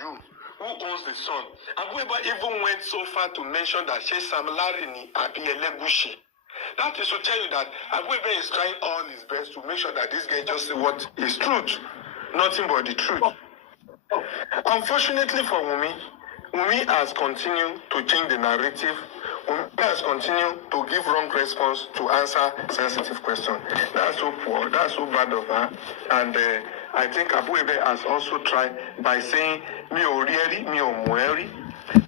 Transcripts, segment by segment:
you, who owns the son? Have we ever even went so far to mention that she Sam Larini Abi Elegushi? That is to tell you that Abuebe is trying all his best to make sure that this guy just say what is truth, nothing but the truth. Unfortunately for Wunmi, Wunmi has continued to change the narrative. Wunmi has continued to give wrong response to answer sensitive questions. That's so poor, that's so bad of her. And I think Abuebe has also tried by saying, mi o rieri, mi o mueri.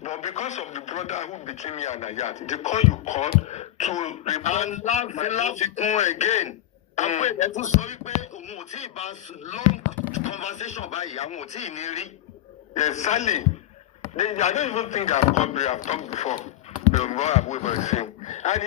But because of the brotherhood between me and Ayat, the call you called to report and laugh again. Abuebe tún sọ wípé òun ò tí ì bá long conversation báyìí, àwọn ò tí ì ní rí. Yes, Sally. I don't even think I've talked before. The more Abuebe is saying. And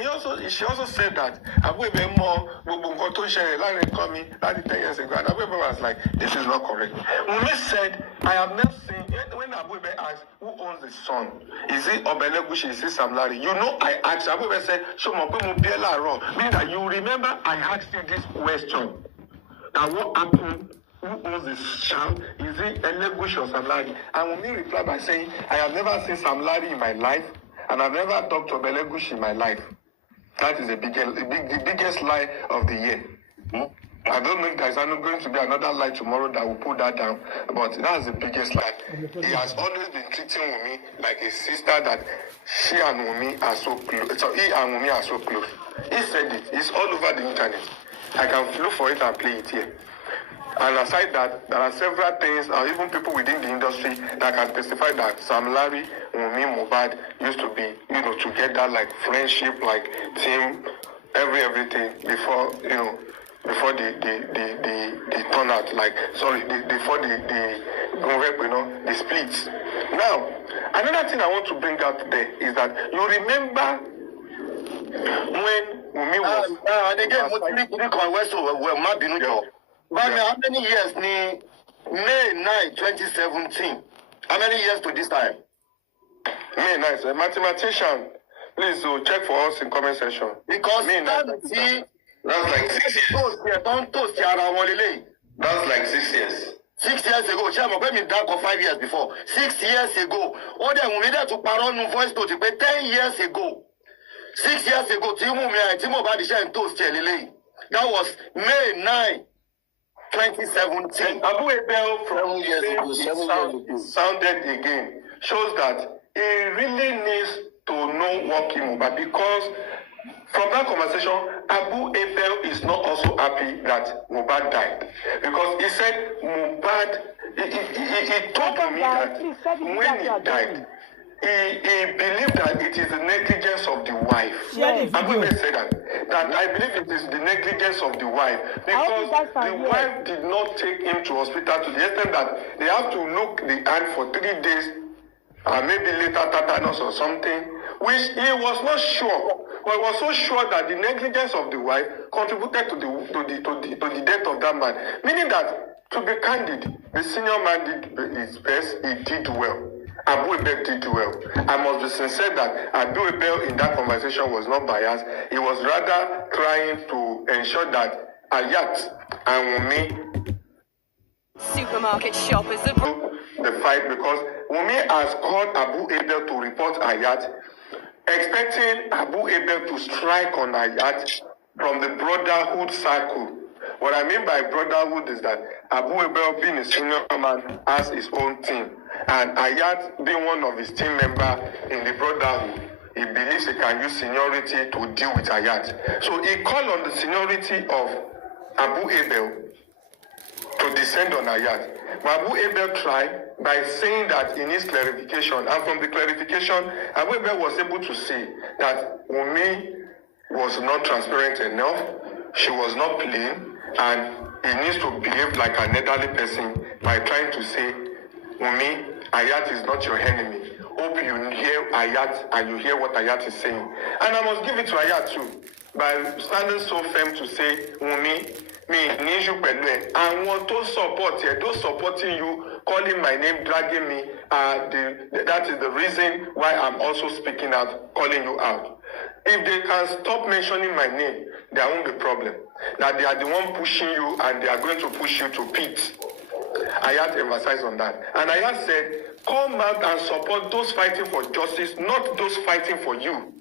she also said that Abuebe more nǹkan tó ṣẹlẹ̀ láàrin nǹkan mi láti 10 years ago. And Abuebe was like, this is not correct. Wunmi said, I have not seen, when Abuebe asked, who owns the son? Is it Obelegushi? Is it Sam Larry? You know, I asked, Abuebe said, meaning that you remember I asked you this question. That what happened? Who owns the child? Is it Elegushi or Sam Larry? And Wunmi replied by saying, I have never seen Sam Larry in my life. And I've never talked to Obelegushi in my life. That is the biggest lie of the year. I don't know if there's going to be another lie tomorrow that will put that down, but that's the biggest lie. He has always been treating Wunmi like a sister that she and Wunmi are so close. So he and Wunmi are so close. He said it. It's all over the internet. I can look for it and play it here. And aside that, there are several things, and even people within the industry that can specify that Sam Larry, Wunmi, Mohbad used to be, together like friendship, like team, everything before, before the turnout, before the splits. Now, another thing I want to bring out there is that you remember when Wunmi was... and again, how many years ni May 9, 2017? How many years to this time? May 9, a mathematician. Please check for us in comment section. Because May 9, that's like 6 years. Don't toast that's like 6 years. 6 years ago, she have been down for 5 years before. 6 years ago. All them we needed to paron no voice to 10 years ago. 6 years ago, Timo Badisha and toast. That was May 9. 2017. Abuebe from 7 years ago sounded again shows that he really needs to know what came over, because from that conversation, Abuebe is not also happy that Mohbad died, because he said Mohbad. He told me that when he died, he believed that it is the negligence of the wife. Abuebe said that I believe it is the negligence of the wife, because the wife did not take him to hospital to the extent that they have to look the hand for 3 days, and maybe later tetanus or something, which he was not sure. But he was so sure that the negligence of the wife contributed to the death of that man. Meaning that, to be candid, the senior man did his best. He did well. Abuebe did well. I must be sincere that Abuebe in that conversation was not biased. He was rather trying to ensure that Ayat and Wunmi supermarket shoppers the fight, because Wunmi has called Abuebe to report Ayat, expecting Abuebe to strike on Ayat from the brotherhood circle. What I mean by brotherhood is that Abuebe, being a senior man, has his own team. And Ayat, being one of his team members in the brotherhood, he believes he can use seniority to deal with Ayat. So he called on the seniority of Abuebe to descend on Ayat. But Abuebe tried by saying that he needs clarification. And from the clarification, Abuebe was able to see that Wunmi was not transparent enough, she was not plain, and he needs to behave like an elderly person by trying to say, Wunmi, Ayat is not your enemy. Hope you hear Ayat and you hear what Ayat is saying. And I must give it to Ayat too, by standing so firm to say, Wunmi, me need you pẹ̀lú and want to support you, those supporting you, calling my name, dragging me, that is the reason why I'm also speaking out, calling you out. If they can stop mentioning my name, there won't be problem. That they are the one pushing you and they are going to push you to pit. Ayat emphasized on that. And Ayat said, come out and support those fighting for justice, not those fighting for you.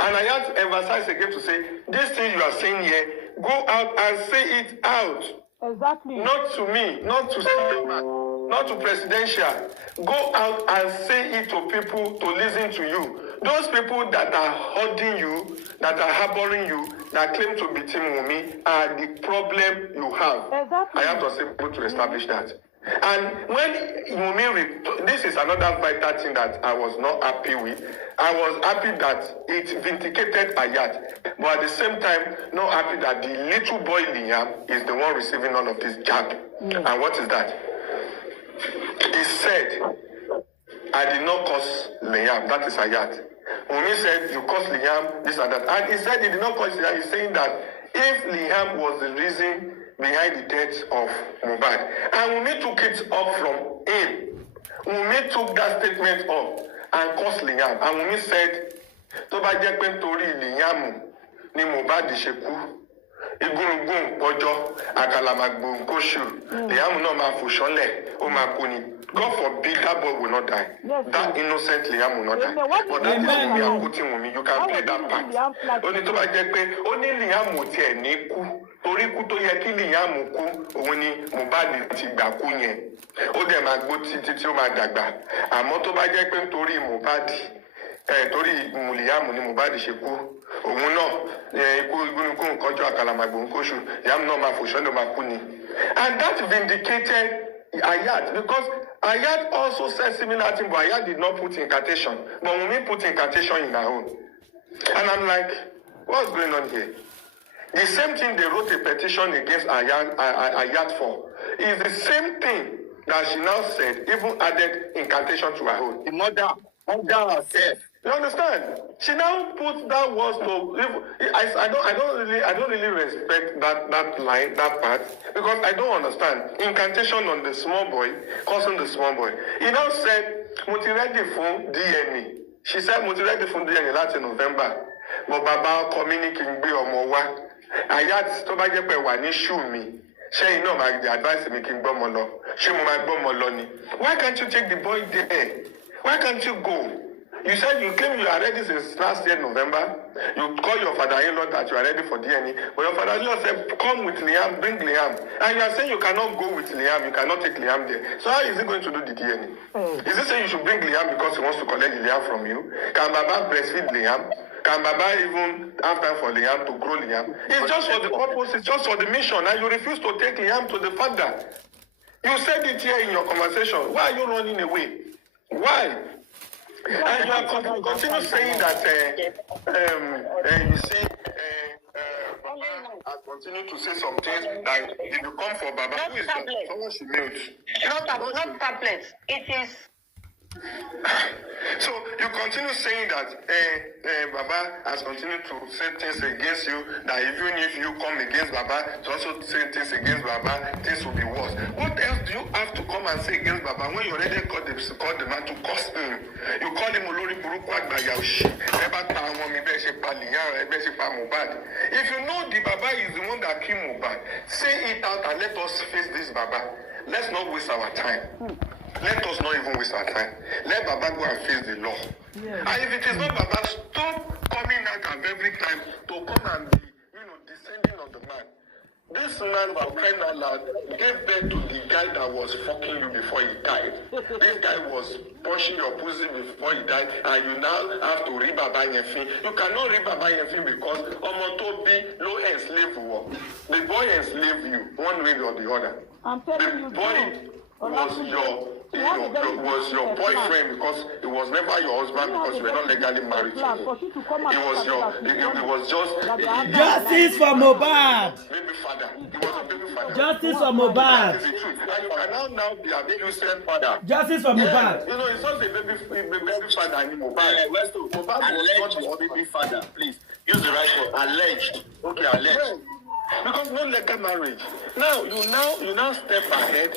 And Ayat emphasized again to say, this thing you are saying here, go out and say it out. Exactly. Not to me, not to not to presidential. Go out and say it to people to listen to you. Those people that are holding you, that are harboring you, that claim to be Team Wunmi are the problem you have. Exactly. Ayat was able to establish that. And when Wunmi, this is another vital thing that I was not happy with. I was happy that it vindicated Ayat, but at the same time, not happy that the little boy Liam is the one receiving all of this jab. And what is that? He said, I did not cause Liam. That is Ayat. Wunmi said, you caused Liam, this and that. And he said he did not cause Liam. He's saying that if Liam was the reason behind the death of Mohbad, and Wunmi took it up from him. Wunmi took that statement up and caused Liam. And Wunmi said, tó bá jẹ́ pé nítorí Liam ni Mohbad ṣe kú. Igungun ọjọ́ àkàlàmàgbò nkóṣù. Liam náà máa fò ṣánlẹ̀, ó máa kú ni. God forbid that boy will not die. Yes, that innocent Liam will not die. But that is Wunmi are putting Wunmi. You can play that part. Ó ní tó bá jẹ́ pé ó ní Liam ò tiẹ̀ ní kú. Torí kú tó yẹ kí Liam kú, òun ni Mohbad ti gbà kú yẹn. Ó dẹ̀ máa gbó títí tí ó máa dàgbà. Àmọ́ tó bá jẹ́ pé nítorí Mohbad, torí Liam ni Mohbad ṣe kú. Òun náà ikú igúnnugún kọjọ́ àkàlàmàgbò nkóṣù. Liam náà máa fò ṣánlẹ̀ máa kú ni. And that vindicated Ayat, because Ayat also said similar thing, but Ayat did not put incantation. But Wunmi put incantation in her own. And I'm like, what's going on here? The same thing they wrote a petition against Ayat for is the same thing that she now said, even added incantation to her own. The mother herself. You understand? She now put that words to. I don't really respect that line, that part, because I don't understand incantation on the small boy, causing the small boy. He now said, "Mo ti ready for DNA." She said, "Mo ti ready for DNA last November." But Baba community ń gbé ọmọ wá. Ayat tó bá jẹ́ pé wà ní shoe mi. Ṣé iná máa di advice mi kí n gbọ́mọ lọ? Ṣé mo máa gbọ́mọ lọ ni? Why can't you take the boy there? Why can't you go? You said you came, you are ready since last year, November. You call your father-in-law that you are ready for DNA. But your father-in-law said, come with Liam, bring Liam. And you are saying you cannot go with Liam, you cannot take Liam there. So how is he going to do the DNA? Is he saying you should bring Liam because he wants to collect Liam from you? Can Baba breastfeed Liam? Can Baba even have time for Liam to grow Liam? It's just for the purpose, it's just for the mission. And you refuse to take Liam to the father. You said it here in your conversation. Why are you running away? Why? And you are continue saying that you see Baba has continued to say some things that if you come for Baba, who is that? Someone should mute. Not tablets. It is. So you continue saying that Baba has continued to say things against you, that even if you come against Baba, to also say things against Baba, things will be worse. What else do you have to come and say against Baba when you already called the man to curse him? You call him Olori Buruku Agbaya Oshi. If you know the Baba is the one that killed Mohbad, say it out and let us face this Baba. Let's not waste our time. Let us not even waste our time. Let Baba go and face the law. Yeah. And if it is not Baba, stop coming out of every time to come and be, descending on the man. This man, for crying out loud, gave birth to the guy that was fucking you before he died. This guy was pushing your pussy before he died, and you now have to read Baba Yefin. You cannot read Baba Yefin because Omotobi no enslave you. The boy enslaved you, one way or the other. I'm telling you, the boy was your boyfriend because it was never your husband because you were not legally married to him. It was just justice for Mohbad. Baby father. He was a baby father. Justice for Mohbad. That is the truth. And you can now be a baby father. Justice for Mohbad. It's not a baby father anymore. Mohbad was not your baby father. Please use the right word. Alleged. Okay, alleged. Because no legal marriage. Now you now step ahead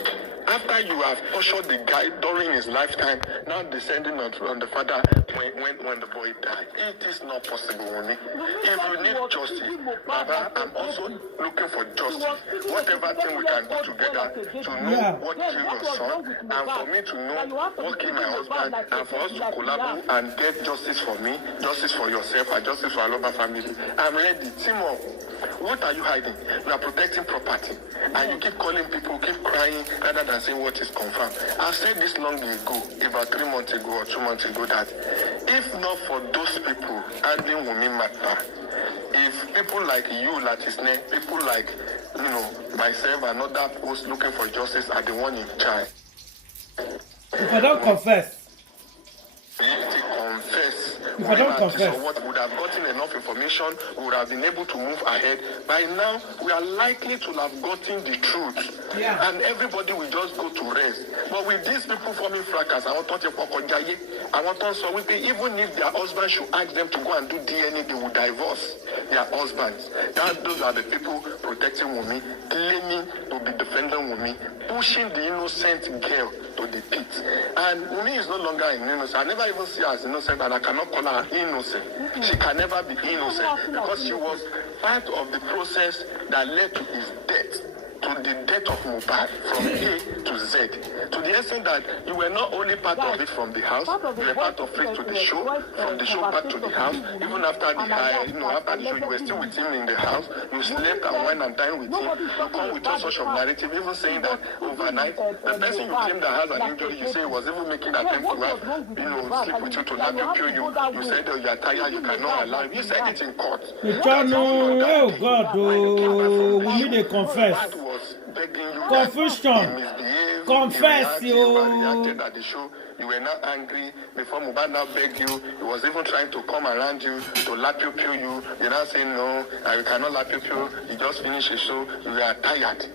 After you have tortured the guy during his lifetime, now descending on the father when the boy died. It is not possible, Wunmi. If you need justice, Baba, I'm also looking for justice. Whatever thing we can do together to know what killed your son, and for me to know what killed my husband, and for us to collaborate and get justice for me, justice for yourself, and justice for our Aloba family. I'm ready. Team up. What are you hiding? You are protecting property, and you keep calling people, keep crying, rather than saying what is confirmed. I've said this long ago, about 3 months ago or 2 months ago, that if not for those people handling Wunmi matter, if people like you, Latisne, people like myself and other posts looking for justice are the one in charge. If I don't confess. If I don't confess, what would have gotten enough information, we would have been able to move ahead. By now, we are likely to have gotten the truth, and everybody will just go to rest. But with these people forming fracas, I want to even if their husband should ask them to go and do DNA, they will divorce their husbands. Those are the people protecting Wunmi, claiming to be defending Wunmi, pushing the innocent girl to the pit. And Wunmi is no longer an innocent. I never even see her as innocent, and I cannot call her innocent. She can never be innocent because she was part of the process that led to his death, to the death of Mohbad from A to Z, to the extent that you were not only part of it from the house, you were part of it to the show, from the show back to the house. Even after the after the show, you were still with him in the house. You slept and went and dined with him. You come with all sorts of narrative, even saying that overnight, the person you claim that has an injury, you say was even making an attempt to have, sleep with you to not kill you. You said, oh, you are tired, you cannot allow him. You said it in court. Oh God, we need to confess. Confession. Confess, reacted at the show. You were not angry before Mohbad now begged you. He was even trying to come around you to lap you. You're not saying no, I cannot lap you. You just finished the show. You were tired.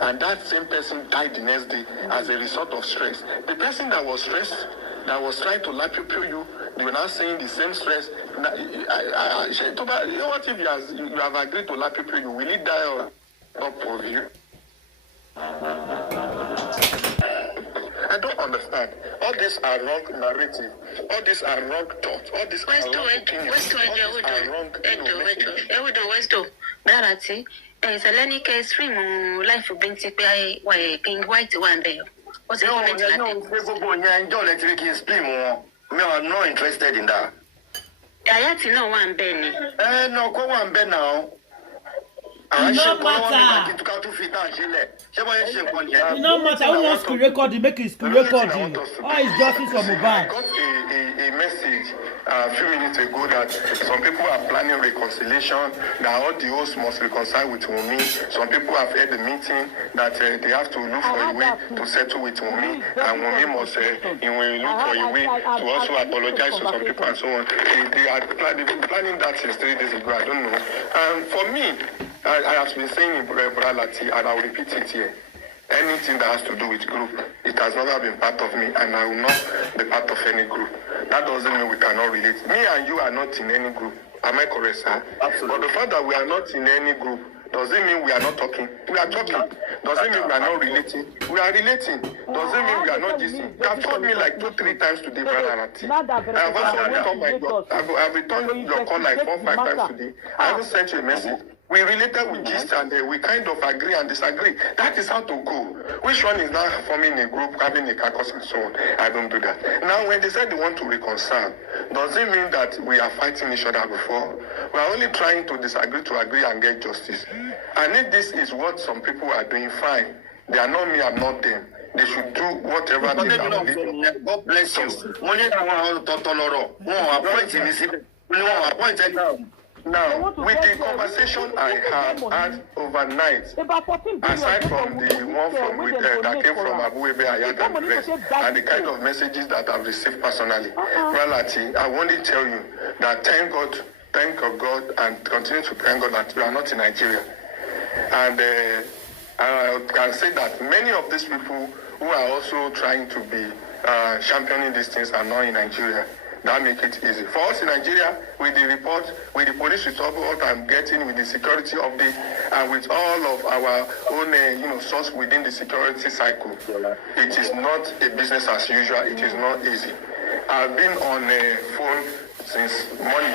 And that same person died the next day as a result of stress. The person that was stressed, that was trying to lap you were now saying the same stress. What if you have agreed to lap you? Will it die on top of you? I don't understand. All these are wrong narrative. All these are wrong thoughts. All these are wrong opinions. It's a learning case film life of being sick by King White one day. What's the moment? I'm not interested in that. I no one Benny. No, go on, Ben now. No matter. No matter who wants to record it, make it recording. All is justice for Mohbad. I got a message a few minutes ago that some people are planning reconciliation, that all the hosts must reconcile with Wunmi. Some people have had the meeting that they have to look for a way to settle with Wunmi, and Wunmi must look for a way to also apologize to some people and so on. They are planning that since 3 days ago. I don't know. For me, I have been saying in Bralati, and I will repeat it here. Anything that has to do with group, it has never been part of me, and I will not be part of any group. That doesn't mean we cannot relate. Me and you are not in any group. Am I correct, sir? Absolutely. But the fact that we are not in any group doesn't mean we are not talking. We are talking. Doesn't mean we are not relating. We are relating. Doesn't mean we are not listening. You have called me like 2-3 times today, Bralati. I have also returned my call. I've returned your call like 4-5 times today. I haven't sent you a message. We related with gist and we kind of agree and disagree. That is how to go. Which one is now forming a group, having a caucus and so on? I don't do that. Now, when they said they want to reconcile, does it mean that we are fighting each other before? We are only trying to disagree to agree and get justice. And if this is what some people are doing, fine. They are not me, I'm not them. They should do whatever they can. God bless you. Now, with the conversation I have had overnight, aside from the one that came from Ibeh and the rest, and the kind of messages that I've received personally, Bralati, I want to tell you that thank God, and continue to thank God that we are not in Nigeria. And I can say that many of these people who are also trying to be championing these things are not in Nigeria. That make it easy. For us in Nigeria, with the report, with the police report, what I'm getting, with the security update, and with all of our own, source within the security cycle, it is not a business as usual. It is not easy. I've been on a phone since morning.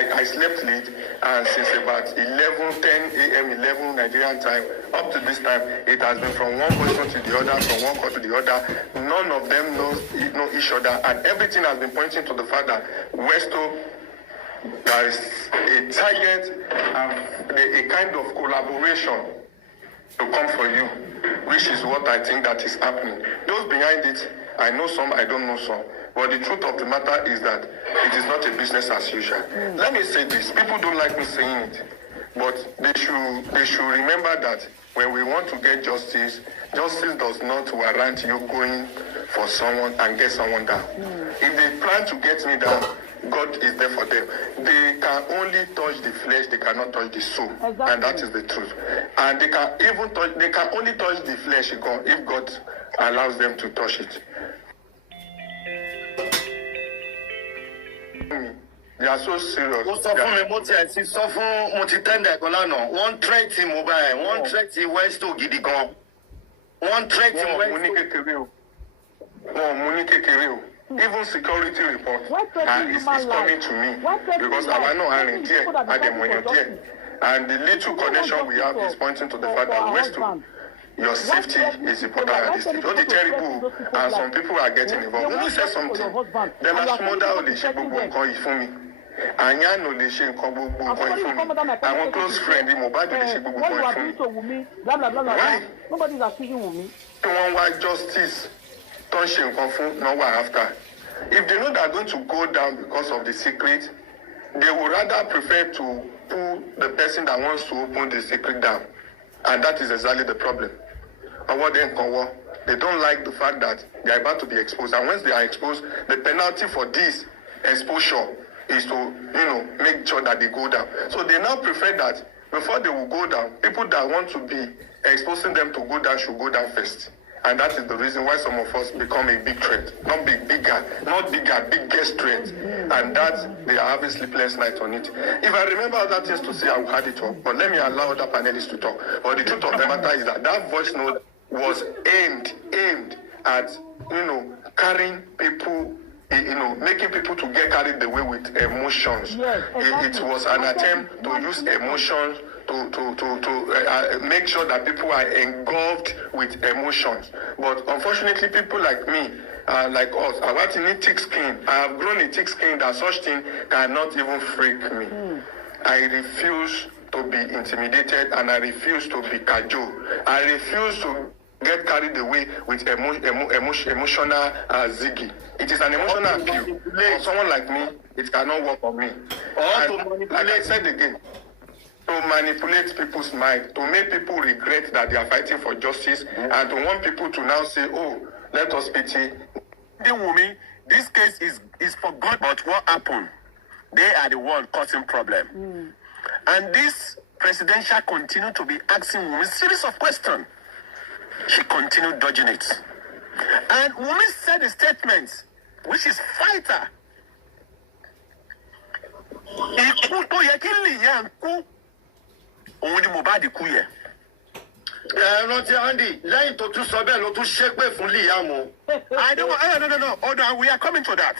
I slept late, and since about 10 a.m., 11 Nigerian time, up to this time, it has been from one person to the other, from one call to the other. None of them know each other, and everything has been pointing to the fact that Westo, there is a target and a kind of collaboration to come for you, which is what I think that is happening. Those behind it, I know some, I don't know some. But the truth of the matter is that it is not a business as usual. Let me say this. People don't like me saying it. But they should remember that when we want to get justice, justice does not warrant you going for someone and get someone down. If they plan to get me down, God is there for them. They can only touch the flesh, they cannot touch the soul. Exactly. And that is the truth. And they can only touch the flesh if God allows them to touch it. They are so serious. Wọ́n sọ fún mi mo ti ẹ̀ ti sọ fún mo ti tẹ́ndẹ̀ ẹ̀kan lánàá. Wọ́n tírẹ̀tì Mohbad, wọ́n tírẹ̀tì Westo gidi gan. Wọ́n tírẹ̀tì Westo. Wọ́n mú ní kékeré o. Even security report is coming to me because àwa náà arìn díẹ̀, àdèmọ̀yàn díẹ̀. And the little connection we have is pointing to the fact that Westo, your safety is important at this stage. All the terrible, and some people are getting involved. Who said something? Then a small down the shape of call for me. Àyàn ò lè ṣe nǹkan gbogbo nǹkan yìí fún mi. Àwọn close friend Mohbad ò lè ṣe gbogbo nǹkan yìí fún mi. Why? Nobody is accusing Wunmi. Tí wọ́n wá justice tó ń ṣe nǹkan fún náà wà after. If they know they are going to go down because of the secret, they would rather prefer to pull the person that wants to open the secret down. And that is exactly the problem. They don't like the fact that they are about to be exposed. And once they are exposed, the penalty for this exposure is to, make sure that they go down. So they now prefer that before they will go down, people that want to be exposing them to go down should go down first. And that is the reason why some of us become a big threat. Not biggest threat. And that they are having sleepless nights on it. If I remember other things to say, I will have it talk. But let me allow other panelists to talk. But the truth of the matter is that voice note was aimed at, carrying people, making people to get carried away with emotions. Yes, exactly. It was an attempt to use emotions to make sure that people are engulfed with emotions. But unfortunately, people like me, like us, are watching a thick skin. I have grown a thick skin that such thing cannot even freak me. I refuse to be intimidated, and I refuse to be cajoled. I refuse to get carried away with emotional ziggy. It is an emotional appeal. For someone like me, it cannot work for me. And, like I said again, to manipulate people's mind, to make people regret that they are fighting for justice, and to want people to now say, oh, let us pity. The Wunmi, this case is forgotten, but what happened? They are the one causing problem. And this presidential continued to be asking Wunmi a series of questions. She continued dodging it. And Wunmi said a statement, which is fighter. Òun ni Mohbad kú yẹ. Rántí Andy, lẹ́yìn tó tún sọ bẹ́ẹ̀ ló tún ṣépè fún Liam o. I don't want, no. Hold on, we are coming to that.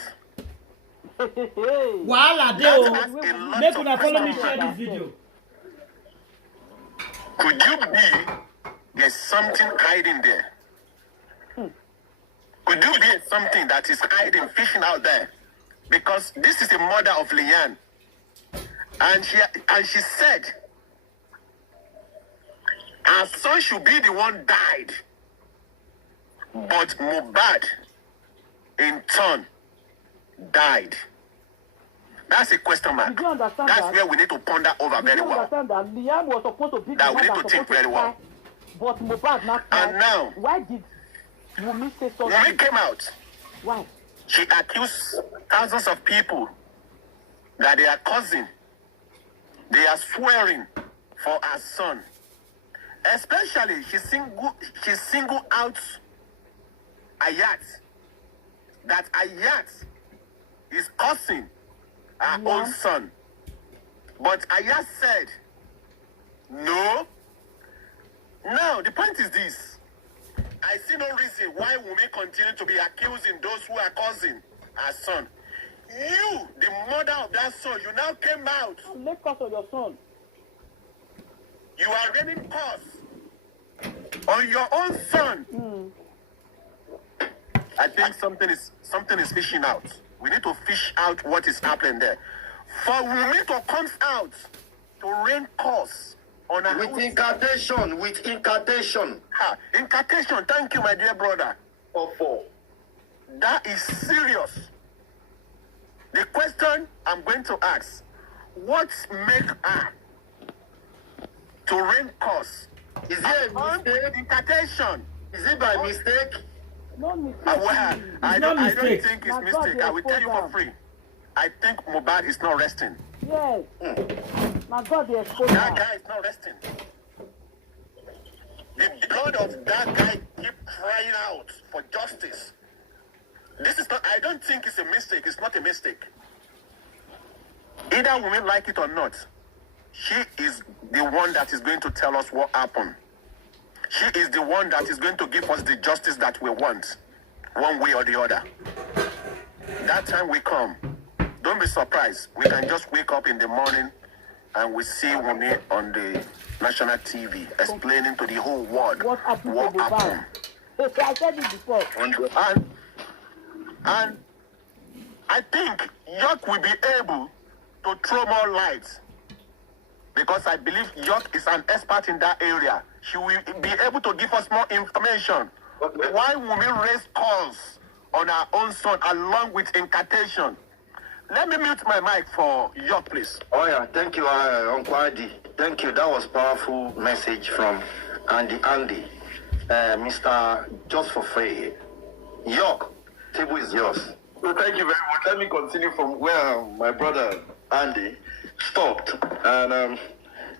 Wahala dey o. Make una follow me share this video. Could you be there's something hiding there? Could you be something that is hiding, fishing out there? Because this is the mother of Liam. And she said her son should be the one died, but Mohbad in turn died. That's a question mark. Did you understand That's that? where we need to ponder over very well. Understand that Liam was supposed to be That the we one need to think very well. But Mohbad not. And now, why did Wunmi say something? Wunmi came out. Why? She accused thousands of people that they are causing. They are swearing for her son. Especially, she singled out Ayat. That Ayat is cursing her own son. But Ayat said, no. Now, the point is this. I see no reason why Wunmi continue to be accusing those who are causing her son. You, the mother of that son, you now came out. Make cause of your son. You are raining curse on your own son. I think something is fishing out. We need to fish out what is happening there. For Wunmi to come out to rain curse on her With incantation, with incantation. Incantation, thank you, my dear brother. For. That is serious. The question I'm going to ask, what make her to rain curse? Is it a mistake? Incantation. Is it by mistake? No mistake. I don't think it's mistake. I will tell you for free. I think Mohbad is not resting. Yes. My God, they exposed That guy is not resting. The blood of that guy keep crying out for justice. This is not, I don't think it's a mistake. It's not a mistake. Either women like it or not, she is the one that is going to tell us what happened. She is the one that is going to give us the justice that we want, one way or the other. That time we come, don't be surprised. We can just wake up in the morning and we see Wunmi on the national TV explaining to the whole world what happened. I said it before. And I think York will be able to throw more light, because I believe York is an expert in that area. She will be able to give us more information. Why Wunmi raise calls on her own son along with incantation? Let me mute my mic for York, please. Oh yeah, thank you, Uncle Andy. Thank you. That was powerful message from Andy. Mr. Just for Free. York, table is yours. So thank you very much. Let me continue from where my brother Andy stopped. And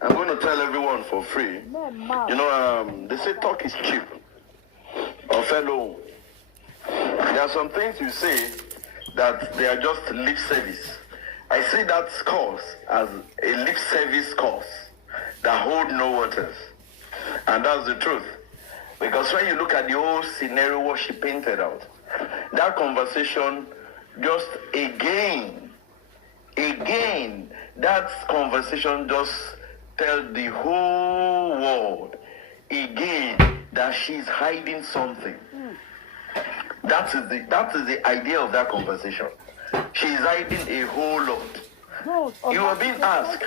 I'm going to tell everyone for free. You know, they say talk is cheap. Or fellow, there are some things you say that they are just lip service. I see that course as a lip service course that hold no waters. And that's the truth. Because when you look at the whole scenario what she painted out, that conversation just again, that conversation just tell the whole world again that she's hiding something. That is the idea of that conversation. She's hiding a whole lot. No, you were being asked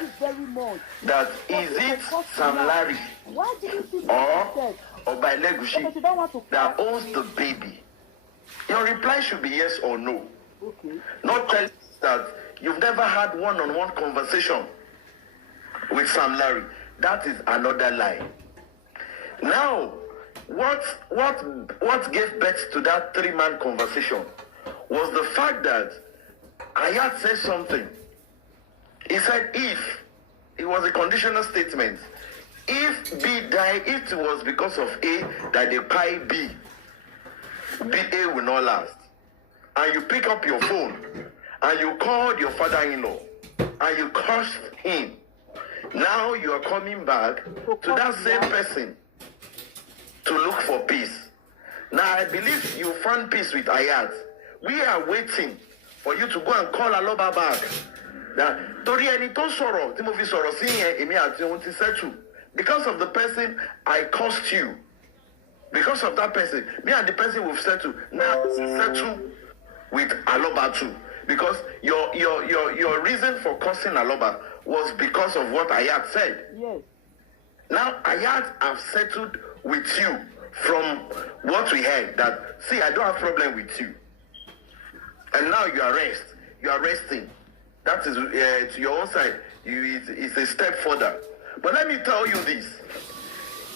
that is it Sam Larry or by Legushi that owns the baby? Your reply should be yes or no. Okay. Not tell that you've never had one-on-one conversation with Sam Larry. That is another lie. Now, what gave birth to that three-man conversation was the fact that Ayat said something. He said if, it was a conditional statement, if B died, it was because of A that they pie B. A will not last. And you pick up your phone and you called your father-in-law and you cursed him. Now you are coming back to that same person to look for peace. Now I believe you found peace with Ayat. We are waiting for you to go and call Aloba back. Torí ẹni tó sọ̀rọ̀ tí mo fi sọ̀rọ̀ sí yẹn èmi àti ohun ti settle. Because of the person I cursed you. Because of that person, me and the person will settle. Now settle with Aloba too. Because your reason for cursing Aloba was because of what Ayat said. Yes. Now Ayat have settled with you from what we heard that, see, I don't have problem with you. And now you are resting. That is to your own side. It's a step further. But let me tell you this.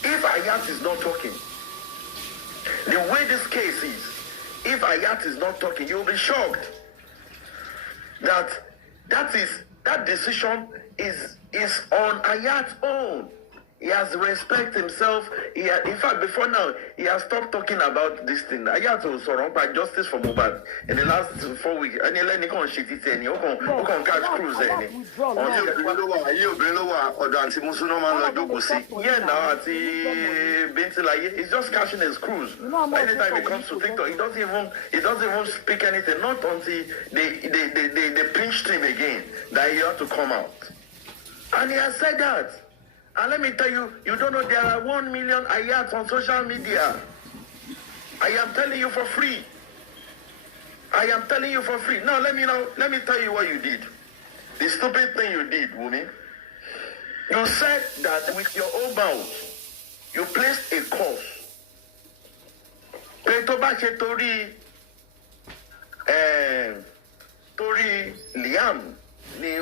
If Ayat is not talking, the way this case is, if Ayat is not talking, you'll be shocked that decision is on Ayat's own. He has respect himself. In fact, before now, he has stopped talking about this thing. I had to surround by justice for Mohbad in the last 4 weeks. And he let me come shit it any. Who can catch cruise any? Yeah, now at he's just catching his cruise. Anytime he comes to TikTok, he doesn't even speak anything. Not until they pinched him again that he had to come out. And he has said that. And let me tell you, you don't know there are 1 million ayats on social media. I am telling you for free. I am telling you for free. Now let me tell you what you did. The stupid thing you did, Wunmi. You said that with your own mouth, you placed a curse. Tori Liam ni